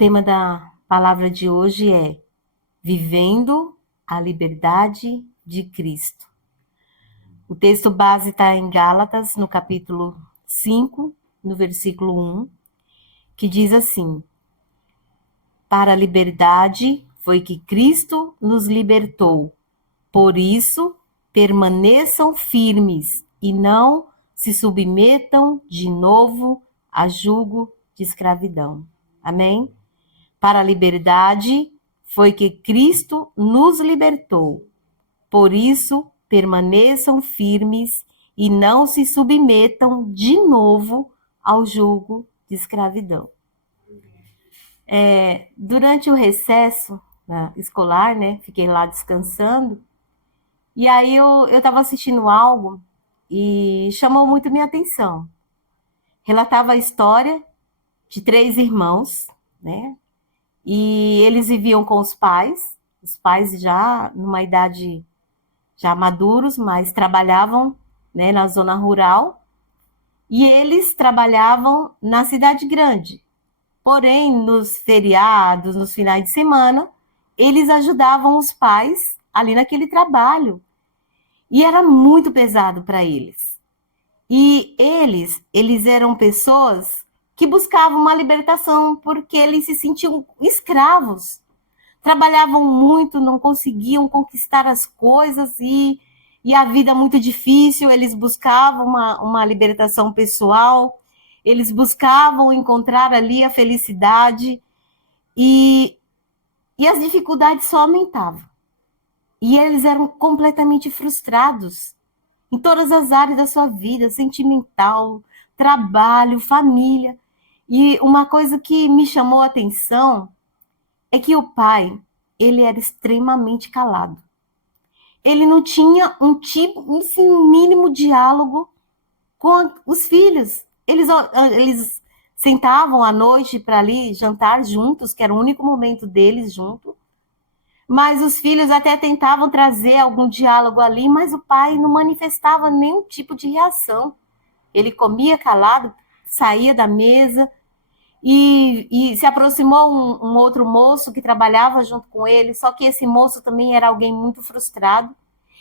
tema da palavra de hoje é Vivendo a Liberdade de Cristo. O texto base está em Gálatas, no capítulo 5, no versículo 1, que diz assim: Para a liberdade foi que Cristo nos libertou. Por isso, permaneçam firmes e não se submetam de novo a jugo de escravidão. Amém? Para a liberdade foi que Cristo nos libertou. Por isso, permaneçam firmes e não se submetam de novo ao jugo de escravidão. Durante o recesso escolar, fiquei lá descansando, e aí eu estava assistindo algo e chamou muito minha atenção. Relatava a história de 3 irmãos, e eles viviam com os pais já numa idade já maduros, mas trabalhavam na zona rural, e eles trabalhavam na cidade grande. Porém, nos feriados, nos finais de semana, eles ajudavam os pais ali naquele trabalho. E era muito pesado para eles. E eles eram pessoas que buscavam uma libertação porque eles se sentiam escravos. Trabalhavam muito, não conseguiam conquistar as coisas e a vida muito difícil. Eles buscavam uma libertação pessoal, eles buscavam encontrar ali a felicidade e as dificuldades só aumentavam. E eles eram completamente frustrados em todas as áreas da sua vida, sentimental, trabalho, família. E uma coisa que me chamou a atenção é que o pai, ele era extremamente calado. Ele não tinha um mínimo diálogo com os filhos. Eles sentavam à noite para ali jantar juntos, que era o único momento deles junto. Mas os filhos até tentavam trazer algum diálogo ali, mas o pai não manifestava nenhum tipo de reação. Ele comia calado, saía da mesa e se aproximou um outro moço que trabalhava junto com ele, só que esse moço também era alguém muito frustrado.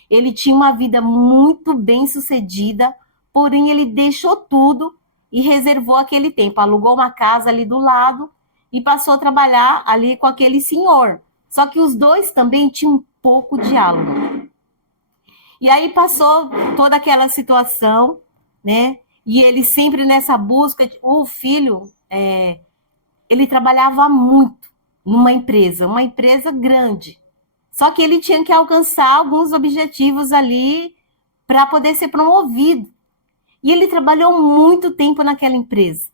Ele tinha uma vida muito bem sucedida, porém ele deixou tudo e reservou aquele tempo, alugou uma casa ali do lado e passou a trabalhar ali com aquele senhor. Só que os dois também tinham um pouco de diálogo. E aí passou toda aquela situação, E ele sempre nessa busca, o filho, ele trabalhava muito numa empresa grande. Só que ele tinha que alcançar alguns objetivos ali para poder ser promovido. E ele trabalhou muito tempo naquela empresa.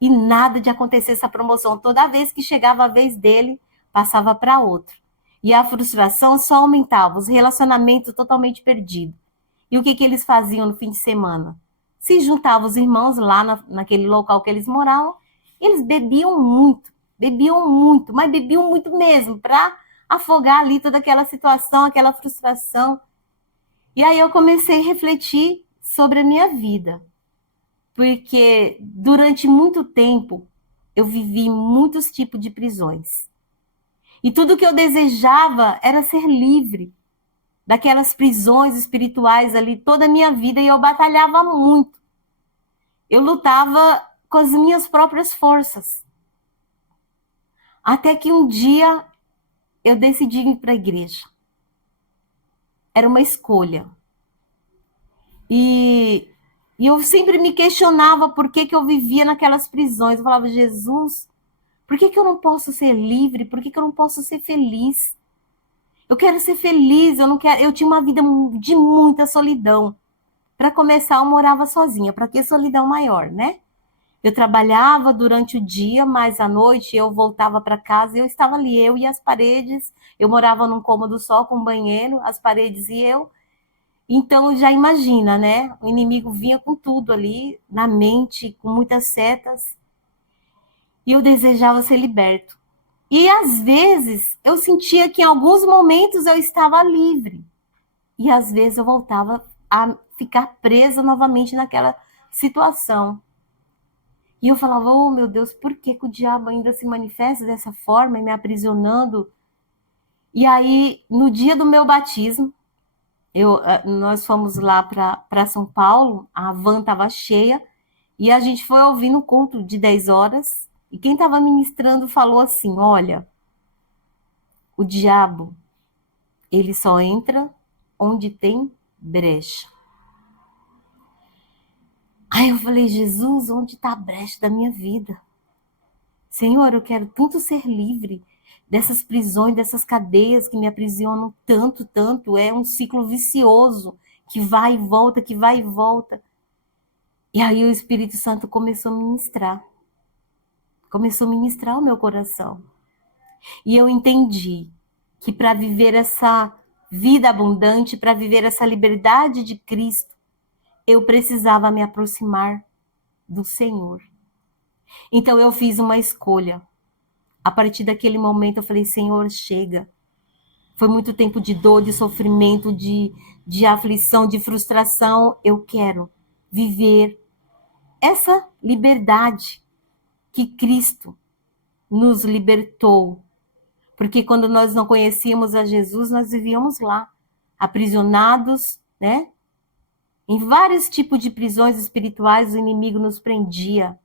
E nada de acontecer essa promoção. Toda vez que chegava a vez dele, passava para outro. E a frustração só aumentava, os relacionamentos totalmente perdidos. E o que eles faziam no fim de semana? Se juntavam os irmãos lá naquele local que eles moravam, eles bebiam muito, mas bebiam muito mesmo, para afogar ali toda aquela situação, aquela frustração. E aí eu comecei a refletir sobre a minha vida. Porque durante muito tempo eu vivi muitos tipos de prisões. E tudo que eu desejava era ser livre daquelas prisões espirituais ali toda a minha vida, e eu batalhava muito. Eu lutava com as minhas próprias forças. Até que um dia eu decidi ir para a igreja. Era uma escolha. E eu sempre me questionava por que eu vivia naquelas prisões. Eu falava, Jesus, por que eu não posso ser livre? Por que eu não posso ser feliz? Eu quero ser feliz, eu tinha uma vida de muita solidão. Para começar, eu morava sozinha. Para que solidão maior, Eu trabalhava durante o dia, mas à noite eu voltava para casa e eu estava ali, eu e as paredes. Eu morava num cômodo só com um banheiro, as paredes e eu. Então, já imagina, O inimigo vinha com tudo ali, na mente, com muitas setas. E eu desejava ser liberto. E, às vezes, eu sentia que em alguns momentos eu estava livre. E, às vezes, eu voltava a ficar presa novamente naquela situação. E eu falava, oh meu Deus, por que que o diabo ainda se manifesta dessa forma e me aprisionando? E aí, no dia do meu batismo, nós fomos lá para São Paulo, a van estava cheia, e a gente foi ouvindo um culto de 10 horas, e quem estava ministrando falou assim, olha, o diabo, ele só entra onde tem brecha. Aí eu falei, Jesus, onde está a brecha da minha vida? Senhor, eu quero tanto ser livre dessas prisões, dessas cadeias que me aprisionam tanto, tanto. É um ciclo vicioso que vai e volta, que vai e volta. E aí o Espírito Santo começou a ministrar o meu coração. E eu entendi que para viver essa vida abundante, para viver essa liberdade de Cristo, eu precisava me aproximar do Senhor. Então eu fiz uma escolha. A partir daquele momento eu falei, Senhor, chega. Foi muito tempo de dor, de sofrimento, de aflição, de frustração. Eu quero viver essa liberdade que Cristo nos libertou. Porque quando nós não conhecíamos a Jesus, nós vivíamos lá, aprisionados, né? Em vários tipos de prisões espirituais, o inimigo nos prendia.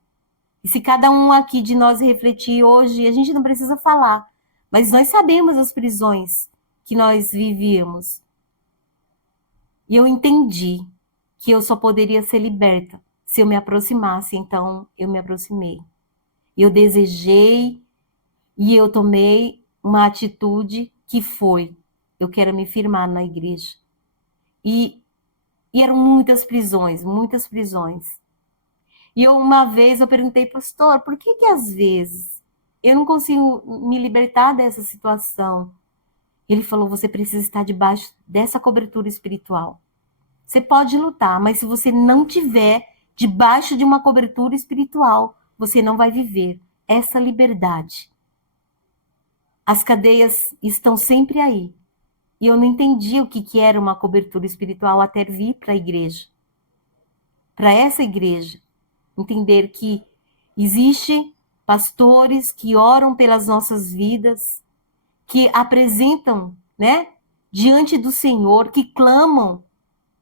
E se cada um aqui de nós refletir hoje, a gente não precisa falar, mas nós sabemos as prisões que nós vivíamos. E eu entendi que eu só poderia ser liberta se eu me aproximasse, então eu me aproximei. Eu desejei e eu tomei uma atitude que foi, eu quero me firmar na igreja. E eram muitas prisões, muitas prisões. E uma vez eu perguntei, pastor, por que às vezes eu não consigo me libertar dessa situação? Ele falou, você precisa estar debaixo dessa cobertura espiritual. Você pode lutar, mas se você não tiver debaixo de uma cobertura espiritual, você não vai viver essa liberdade. As cadeias estão sempre aí. E eu não entendi o que era uma cobertura espiritual até vir para a igreja. Para essa igreja. Entender que existe pastores que oram pelas nossas vidas, que apresentam, né, diante do Senhor, que clamam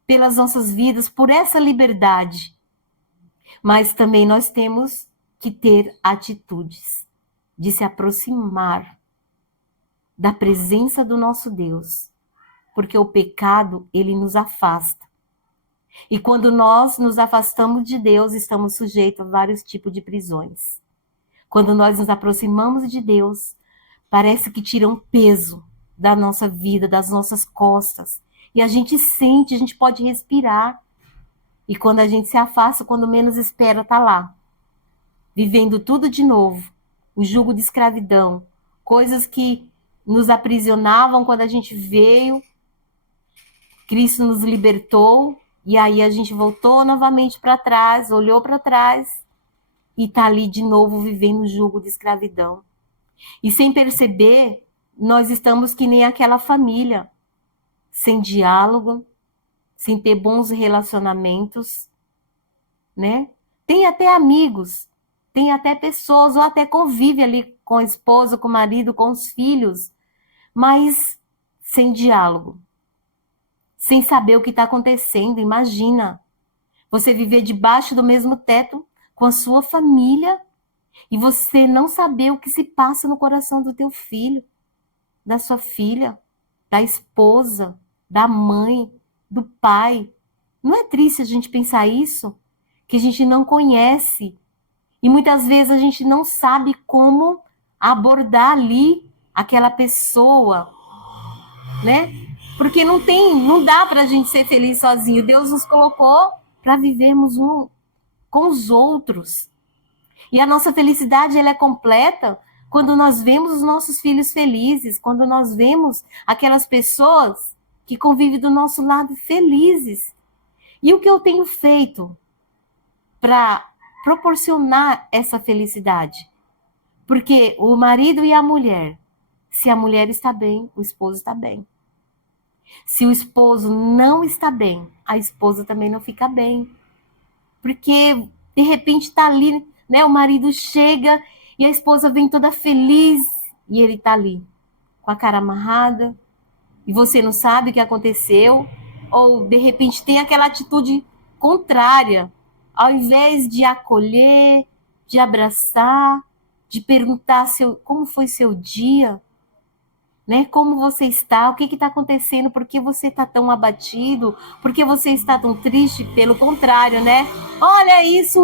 pelas nossas vidas, por essa liberdade. Mas também nós temos que ter atitudes de se aproximar da presença do nosso Deus, porque o pecado, ele nos afasta. E quando nós nos afastamos de Deus, estamos sujeitos a vários tipos de prisões. Quando nós nos aproximamos de Deus, parece que tira um peso da nossa vida, das nossas costas. E a gente sente, a gente pode respirar. E quando a gente se afasta, quando menos espera, está lá. Vivendo tudo de novo. O jugo de escravidão. Coisas que nos aprisionavam quando a gente veio. Cristo nos libertou. E aí a gente voltou novamente para trás, olhou para trás. E está ali de novo vivendo o jugo de escravidão. E sem perceber, nós estamos que nem aquela família. Sem diálogo, sem ter bons relacionamentos, né? Tem até amigos, tem até pessoas, ou até convive ali com a esposa, com o marido, com os filhos, mas sem diálogo, sem saber o que está acontecendo. Imagina, você viver debaixo do mesmo teto com a sua família e você não saber o que se passa no coração do teu filho, da sua filha, da esposa, da mãe, do pai. Não é triste a gente pensar isso? Que a gente não conhece. E muitas vezes a gente não sabe como abordar ali aquela pessoa, né? Porque não dá para a gente ser feliz sozinho. Deus nos colocou para vivermos um com os outros. E a nossa felicidade, ela é completa quando nós vemos os nossos filhos felizes, quando nós vemos aquelas pessoas que convivem do nosso lado felizes. E o que eu tenho feito para proporcionar essa felicidade? Porque o marido e a mulher, se a mulher está bem, o esposo está bem. Se o esposo não está bem, a esposa também não fica bem. Porque, de repente, está ali né? O marido chega e a esposa vem toda feliz e ele tá ali, com a cara amarrada, e você não sabe o que aconteceu, ou de repente tem aquela atitude contrária, ao invés de acolher, de abraçar, de perguntar como foi seu dia, né? Como você está? O que está acontecendo? Por que você está tão abatido? Por que você está tão triste? Pelo contrário, né? Olha isso,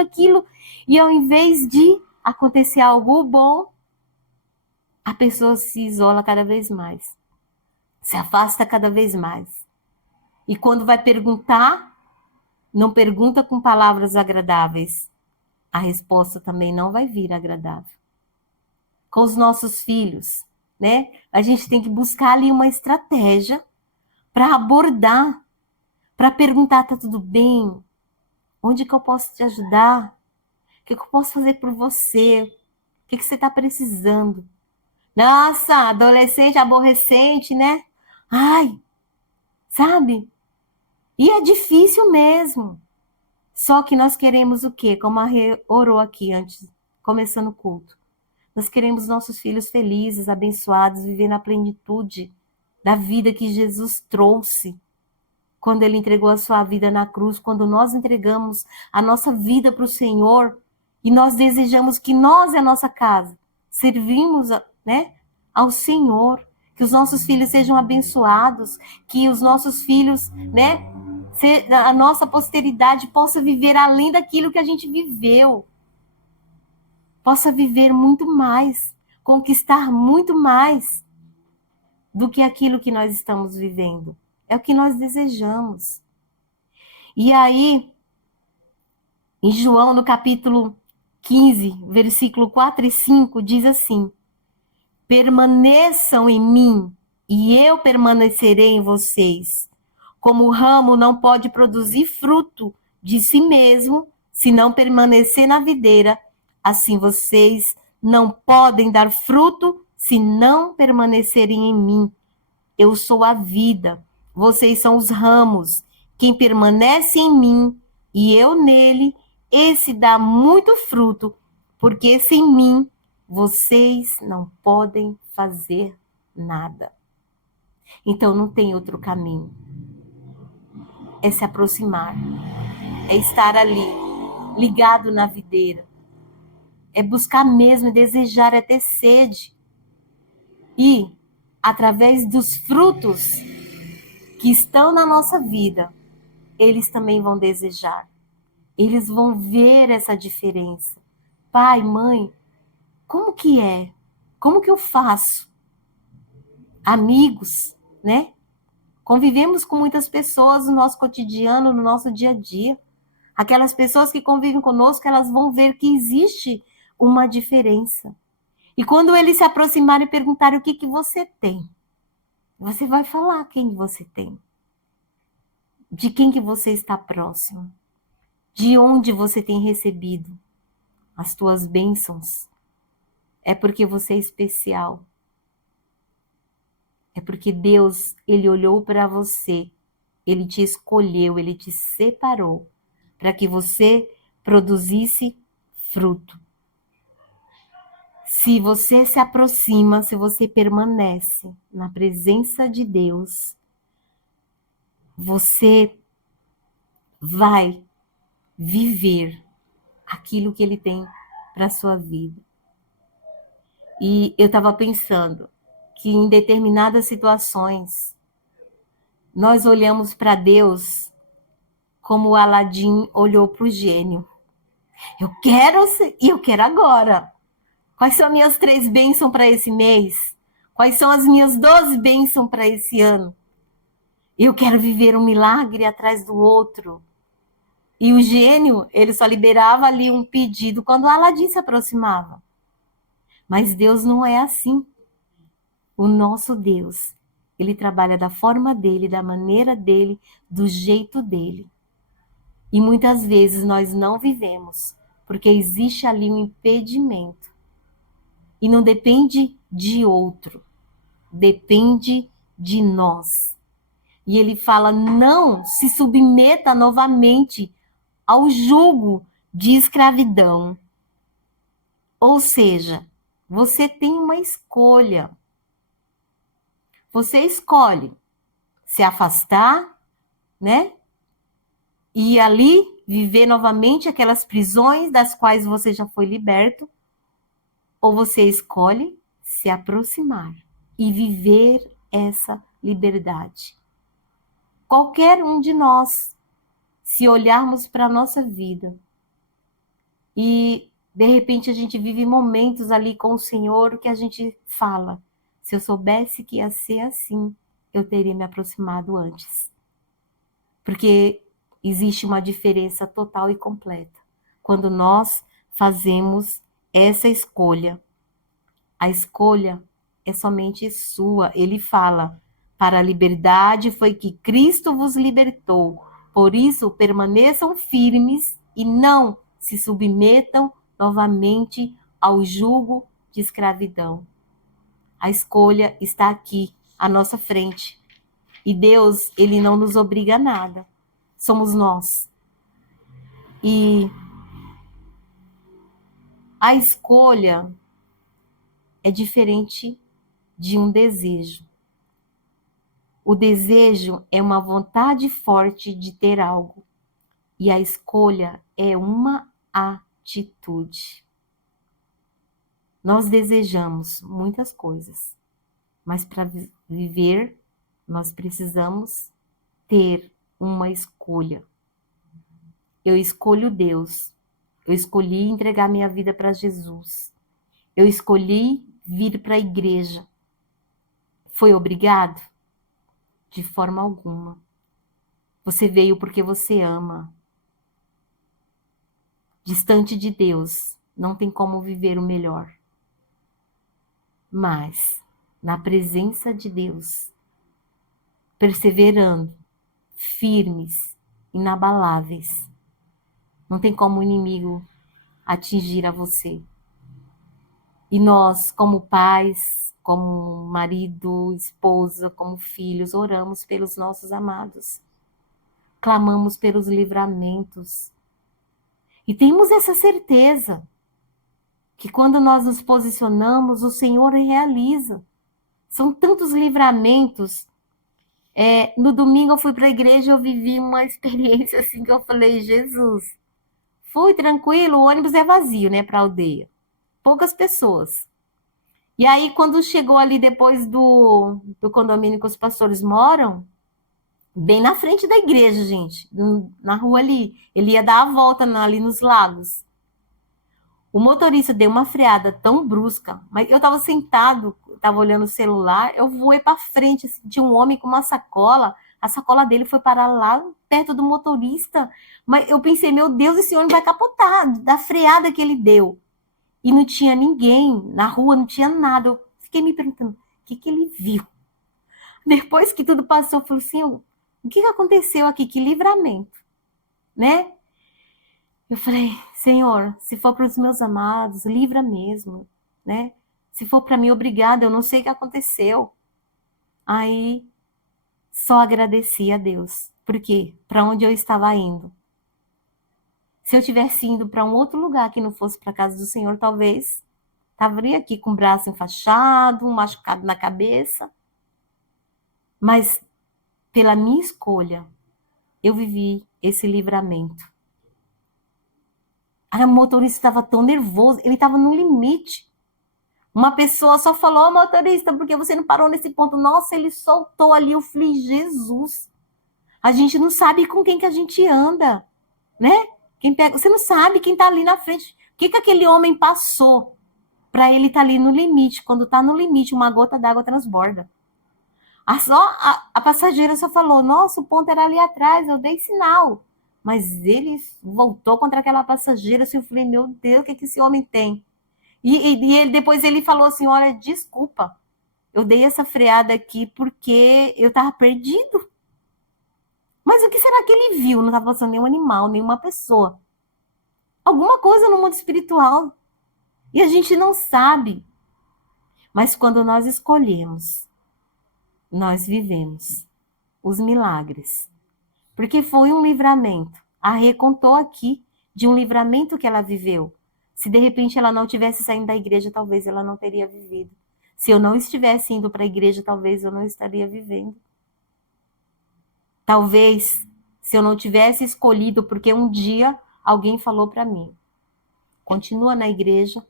aquilo. E ao invés de acontecer algo bom, a pessoa se isola cada vez mais, se afasta cada vez mais. E quando vai perguntar, não pergunta com palavras agradáveis. A resposta também não vai vir agradável. Com os nossos filhos, né? A gente tem que buscar ali uma estratégia para abordar, para perguntar, tá tudo bem? Onde que eu posso te ajudar? O que eu posso fazer por você? O que você está precisando? Nossa, adolescente aborrecente, né? Ai, sabe? E é difícil mesmo. Só que nós queremos o quê? Como a Rê orou aqui antes, começando o culto. Nós queremos nossos filhos felizes, abençoados, viver na plenitude da vida que Jesus trouxe quando ele entregou a sua vida na cruz, quando nós entregamos a nossa vida para o Senhor e nós desejamos que nós e a nossa casa servimos, né, ao Senhor, que os nossos filhos sejam abençoados, que os nossos filhos, né, a nossa posteridade possa viver além daquilo que a gente viveu, possa viver muito mais, conquistar muito mais do que aquilo que nós estamos vivendo. É o que nós desejamos. E aí, em João, no capítulo 15, versículo 4 e 5, diz assim: permaneçam em mim e eu permanecerei em vocês. Como o ramo não pode produzir fruto de si mesmo se não permanecer na videira, assim vocês não podem dar fruto se não permanecerem em mim. Eu sou a vida, vocês são os ramos. Quem permanece em mim e eu nele, esse dá muito fruto, porque sem mim vocês não podem fazer nada. Então não tem outro caminho. É se aproximar, é estar ali, ligado na videira, é buscar mesmo, desejar, é ter sede. E, através dos frutos que estão na nossa vida, eles também vão desejar. Eles vão ver essa diferença. Pai, mãe, como que é? Como que eu faço? Amigos, né? Convivemos com muitas pessoas no nosso cotidiano, no nosso dia a dia. Aquelas pessoas que convivem conosco, elas vão ver que existe uma diferença. E quando eles se aproximarem e perguntarem o que você tem, você vai falar quem você tem. De quem que você está próximo. De onde você tem recebido as tuas bênçãos. É porque você é especial. É porque Deus, Ele olhou para você. Ele te escolheu, Ele te separou para que você produzisse fruto. Se você se aproxima, se você permanece na presença de Deus, você vai viver aquilo que Ele tem para a sua vida. E eu estava pensando que em determinadas situações, nós olhamos para Deus como o Aladim olhou para o gênio. Eu quero e eu quero agora. Quais são as minhas 3 bênçãos para esse mês? Quais são as minhas 12 bênçãos para esse ano? Eu quero viver um milagre atrás do outro. E o gênio, ele só liberava ali um pedido quando o Aladim se aproximava. Mas Deus não é assim. O nosso Deus, ele trabalha da forma dele, da maneira dele, do jeito dele. E muitas vezes nós não vivemos, porque existe ali um impedimento. E não depende de outro, depende de nós. E ele fala, não se submeta novamente ao jugo de escravidão. Ou seja, você tem uma escolha. Você escolhe se afastar, né? E ali viver novamente aquelas prisões das quais você já foi liberto, ou você escolhe se aproximar e viver essa liberdade. Qualquer um de nós, se olharmos para a nossa vida e de repente a gente vive momentos ali com o Senhor que a gente fala, se eu soubesse que ia ser assim, eu teria me aproximado antes. Porque existe uma diferença total e completa quando nós fazemos essa escolha. A escolha é somente sua. Ele fala: para a liberdade foi que Cristo vos libertou. Por isso, permaneçam firmes e não se submetam novamente ao jugo de escravidão. A escolha está aqui, à nossa frente. E Deus, ele não nos obriga a nada. Somos nós. E a escolha é diferente de um desejo. O desejo é uma vontade forte de ter algo. E a escolha é uma atitude. Nós desejamos muitas coisas, mas para viver, nós precisamos ter uma escolha. Eu escolho Deus. Eu escolhi entregar minha vida para Jesus. Eu escolhi vir para a igreja. Foi obrigado? De forma alguma. Você veio porque você ama. Distante de Deus, não tem como viver o melhor. Mas, na presença de Deus, perseverando, firmes, inabaláveis, não tem como o inimigo atingir a você. E nós, como pais, como marido, esposa, como filhos, oramos pelos nossos amados. Clamamos pelos livramentos. E temos essa certeza que quando nós nos posicionamos, o Senhor realiza. São tantos livramentos. No domingo eu fui para a igreja, eu vivi uma experiência assim que eu falei, Jesus, fui tranquilo, o ônibus é vazio, né, para a aldeia. Poucas pessoas. E aí, quando chegou ali depois do condomínio que os pastores moram, bem na frente da igreja, gente, na rua ali, ele ia dar a volta ali nos lagos. O motorista deu uma freada tão brusca, mas eu estava sentado, estava olhando o celular, eu voei para frente, assim, de um homem com uma sacola, a sacola dele foi parar lá perto do motorista, mas eu pensei, meu Deus, esse homem vai capotar, da freada que ele deu. E não tinha ninguém, na rua não tinha nada, eu fiquei me perguntando, o que ele viu? Depois que tudo passou, eu falei assim, o que aconteceu aqui? Que livramento, né? Eu falei, Senhor, se for para os meus amados, livra mesmo, né? Se for para mim, obrigada, eu não sei o que aconteceu. Aí, só agradeci a Deus. Por quê? Para onde eu estava indo. Se eu tivesse indo para um outro lugar que não fosse para a casa do Senhor, talvez estaria aqui com o braço enfaixado, um machucado na cabeça. Mas, pela minha escolha, eu vivi esse livramento. O motorista estava tão nervoso, ele estava no limite. Uma pessoa só falou, motorista, por que você não parou nesse ponto? Nossa, ele soltou ali, eu falei, Jesus. A gente não sabe com quem que a gente anda, né? Quem pega, você não sabe quem está ali na frente. O que aquele homem passou para ele estar ali no limite? Quando está no limite, uma gota d'água transborda. A passageira só falou, nossa, o ponto era ali atrás, eu dei sinal. Mas ele voltou contra aquela passageira, assim, eu falei, meu Deus, o que esse homem tem? E depois ele falou assim, olha, desculpa, eu dei essa freada aqui porque eu estava perdido. Mas o que será que ele viu? Não estava passando nenhum animal, nenhuma pessoa. Alguma coisa no mundo espiritual. E a gente não sabe. Mas quando nós escolhemos, nós vivemos os milagres. Porque foi um livramento. A Rê contou aqui de um livramento que ela viveu. Se de repente ela não tivesse saindo da igreja, talvez ela não teria vivido. Se eu não estivesse indo para a igreja, talvez eu não estaria vivendo. Talvez, se eu não tivesse escolhido, porque um dia alguém falou para mim, continua na igreja,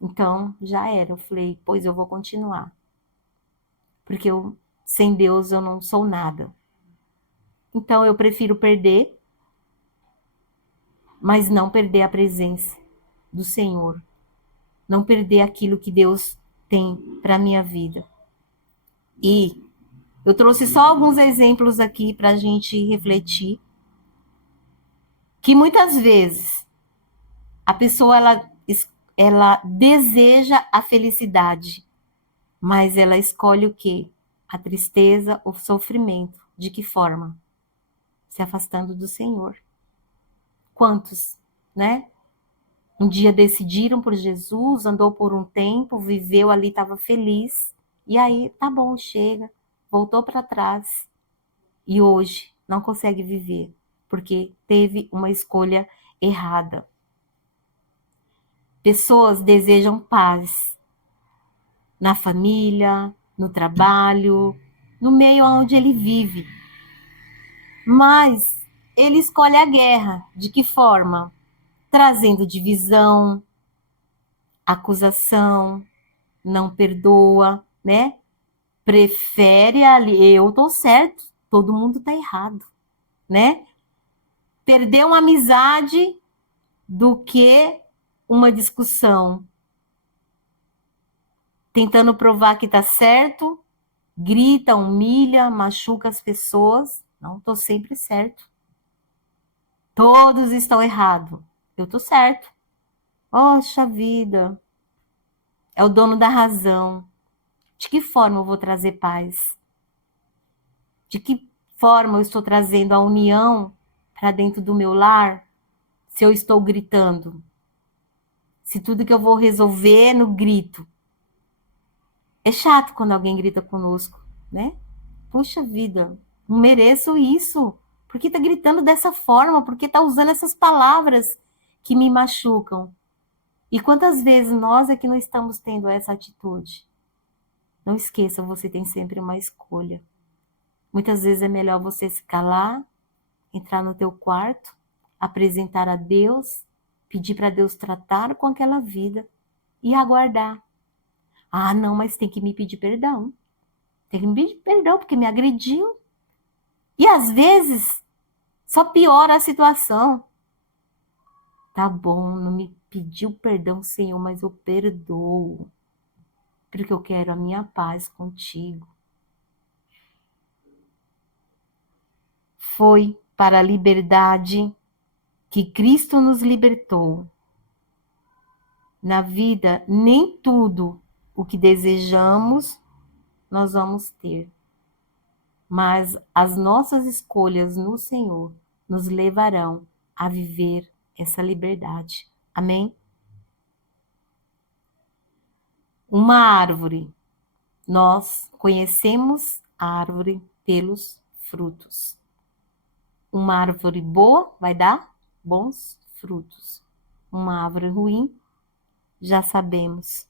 então já era. Eu falei, pois eu vou continuar. Porque sem Deus eu não sou nada. Então eu prefiro perder, mas não perder a presença do Senhor. Não perder aquilo que Deus tem para a minha vida. E eu trouxe só alguns exemplos aqui para a gente refletir. Que muitas vezes a pessoa ela deseja a felicidade, mas ela escolhe o quê? A tristeza, o sofrimento. De que forma? Se afastando do Senhor. Quantos, né? Um dia decidiram por Jesus, andou por um tempo, viveu ali, estava feliz. E aí, tá bom, chega. Voltou para trás. E hoje não consegue viver, porque teve uma escolha errada. Pessoas desejam paz na família, no trabalho, no meio onde ele vive. Mas ele escolhe a guerra. De que forma? Trazendo divisão, acusação, não perdoa, né? Prefere ali, eu tô certo, todo mundo tá errado, né? Perder uma amizade do que uma discussão. Tentando provar que tá certo, grita, humilha, machuca as pessoas. Não, tô sempre certo. Todos estão errados. Eu tô certo. Poxa vida. É o dono da razão. De que forma eu vou trazer paz? De que forma eu estou trazendo a união para dentro do meu lar se eu estou gritando? Se tudo que eu vou resolver é no grito. É chato quando alguém grita conosco, né? Puxa vida, não mereço isso. Por que tá gritando dessa forma? Por que tá usando essas palavras que me machucam? E quantas vezes nós é que não estamos tendo essa atitude? Não esqueça, você tem sempre uma escolha. Muitas vezes é melhor você se calar, entrar no teu quarto, apresentar a Deus, pedir para Deus tratar com aquela vida e aguardar. Ah, não, mas tem que me pedir perdão. Tem que me pedir perdão porque me agrediu. E às vezes só piora a situação. Tá bom, não me pediu perdão, Senhor, mas eu perdoo. Porque eu quero a minha paz contigo. Foi para a liberdade que Cristo nos libertou. Na vida, nem tudo o que desejamos nós vamos ter. Mas as nossas escolhas no Senhor nos levarão a viver essa liberdade. Amém? Uma árvore. Nós conhecemos a árvore pelos frutos. Uma árvore boa vai dar bons frutos. Uma árvore ruim, já sabemos.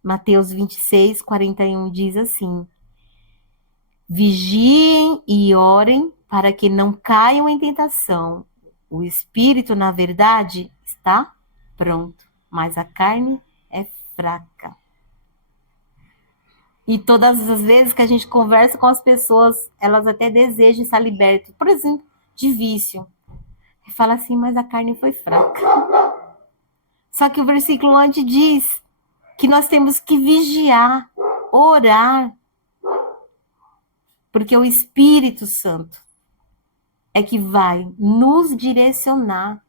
Mateus 26, 41 diz assim: vigiem e orem para que não caiam em tentação. O espírito, na verdade, está pronto, mas a carne é fraca. E todas as vezes que a gente conversa com as pessoas, elas até desejam estar libertas, por exemplo, de vício. E fala assim, mas a carne foi fraca. Só que o versículo antes diz que nós temos que vigiar, orar, porque o Espírito Santo é que vai nos direcionar.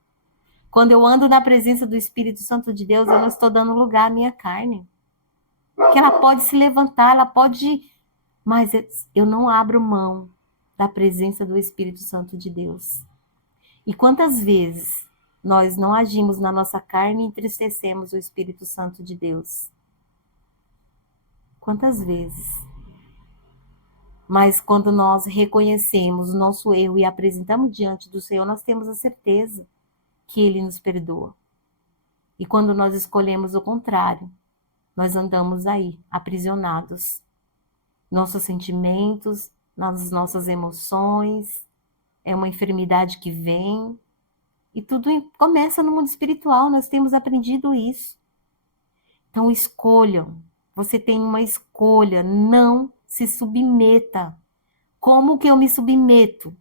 Quando eu ando na presença do Espírito Santo de Deus, eu não estou dando lugar à minha carne. Que ela pode se levantar, ela pode... Mas eu não abro mão da presença do Espírito Santo de Deus. E quantas vezes nós não agimos na nossa carne e entristecemos o Espírito Santo de Deus? Quantas vezes? Mas quando nós reconhecemos o nosso erro e apresentamos diante do Senhor, nós temos a certeza que Ele nos perdoa. E quando nós escolhemos o contrário, nós andamos aí, aprisionados. Nossos sentimentos, nas nossas emoções, é uma enfermidade que vem. E tudo começa no mundo espiritual, nós temos aprendido isso. Então escolham, você tem uma escolha, não se submeta. Como que eu me submeto?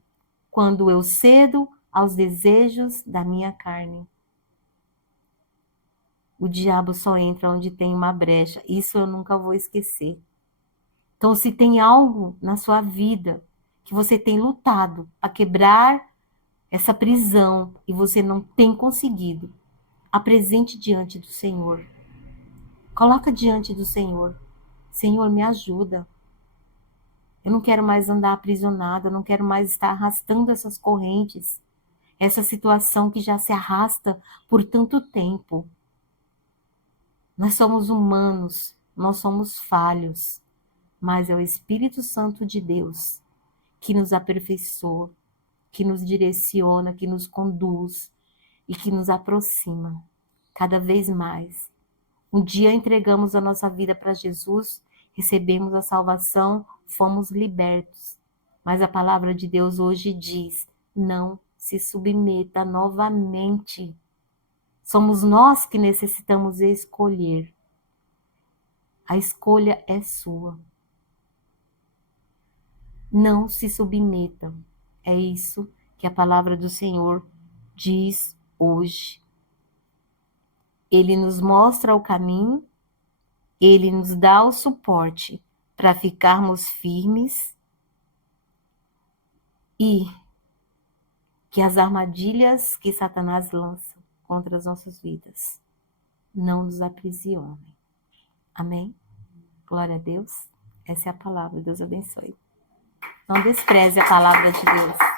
Quando eu cedo aos desejos da minha carne. O diabo só entra onde tem uma brecha. Isso eu nunca vou esquecer. Então, se tem algo na sua vida que você tem lutado a quebrar essa prisão e você não tem conseguido, apresente diante do Senhor. Coloca diante do Senhor. Senhor, me ajuda. Eu não quero mais andar aprisionado, eu não quero mais estar arrastando essas correntes, essa situação que já se arrasta por tanto tempo. Nós somos humanos, nós somos falhos, mas é o Espírito Santo de Deus que nos aperfeiçoa, que nos direciona, que nos conduz e que nos aproxima cada vez mais. Um dia entregamos a nossa vida para Jesus, recebemos a salvação, fomos libertos. Mas a palavra de Deus hoje diz: não se submeta novamente. Somos nós que necessitamos escolher. A escolha é sua. Não se submeta. É isso que a palavra do Senhor diz hoje. Ele nos mostra o caminho, Ele nos dá o suporte para ficarmos firmes e que as armadilhas que Satanás lança contra as nossas vidas não nos aprisionem. Amém? Glória a Deus. Essa é a palavra. Deus abençoe. Não despreze a palavra de Deus.